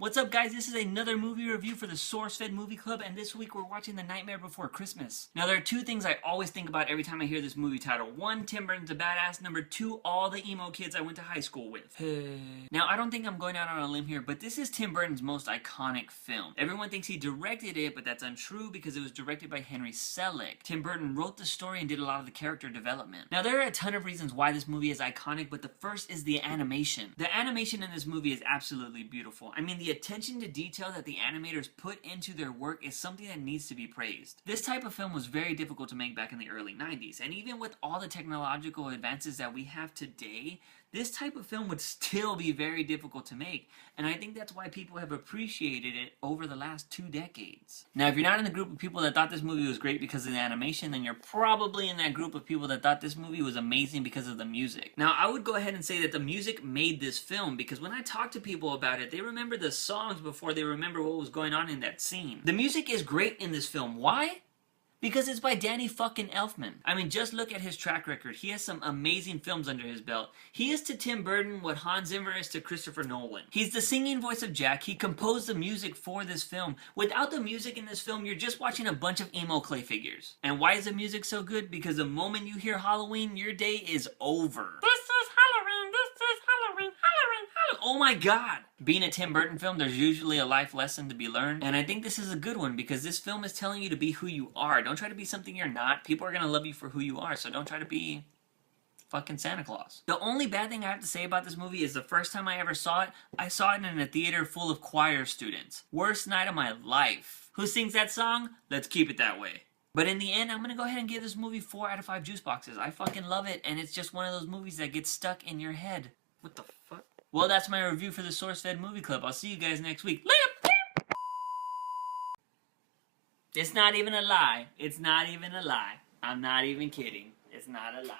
What's up, guys? This is another movie review for the SourceFed Movie Club, and this week we're watching The Nightmare Before Christmas. Now, there are two things I always think about every time I hear this movie title. One, Tim Burton's a badass. Number two, all the emo kids I went to high school with. Now, I don't think I'm going out on a limb here, but this is Tim Burton's most iconic film. Everyone thinks he directed it, but that's untrue because it was directed by Henry Selick. Tim Burton wrote the story and did a lot of the character development. Now, there are a ton of reasons why this movie is iconic, but the first is the animation. The animation in this movie is absolutely beautiful. I mean, the attention to detail that the animators put into their work is something that needs to be praised. This type of film was very difficult to make back in the early 90s, and even with all the technological advances that we have today, this type of film would still be very difficult to make, and I think that's why people have appreciated it over the last 2 decades. Now, if you're not in the group of people that thought this movie was great because of the animation, then you're probably in that group of people that thought this movie was amazing because of the music. Now, I would go ahead and say that the music made this film, because when I talk to people about it, they remember the songs before they remember what was going on in that scene. The music is great in this film. Why? Because it's by Danny fucking Elfman. I mean, just look at his track record. He has some amazing films under his belt. He is to Tim Burton what Hans Zimmer is to Christopher Nolan. He's the singing voice of Jack. He composed the music for this film. Without the music in this film, you're just watching a bunch of emo clay figures. And why is the music so good? Because the moment you hear Halloween, your day is over. This is Halloween, this is Halloween, Halloween, Halloween. Oh my god! Being a Tim Burton film, there's usually a life lesson to be learned, and I think this is a good one because this film is telling you to be who you are. Don't try to be something you're not. People are gonna love you for who you are, so don't try to be fucking Santa Claus. The only bad thing I have to say about this movie is the first time I ever saw it, I saw it in a theater full of choir students. Worst night of my life. Who sings that song? Let's keep it that way. But in the end, I'm gonna go ahead and give this movie 4 out of 5 juice boxes. I fucking love it, and it's just one of those movies that gets stuck in your head. What the fuck? Well, that's my review for the SourceFed Movie Club. I'll see you guys next week. Later! It's not even a lie. It's not even a lie. I'm not even kidding. It's not a lie.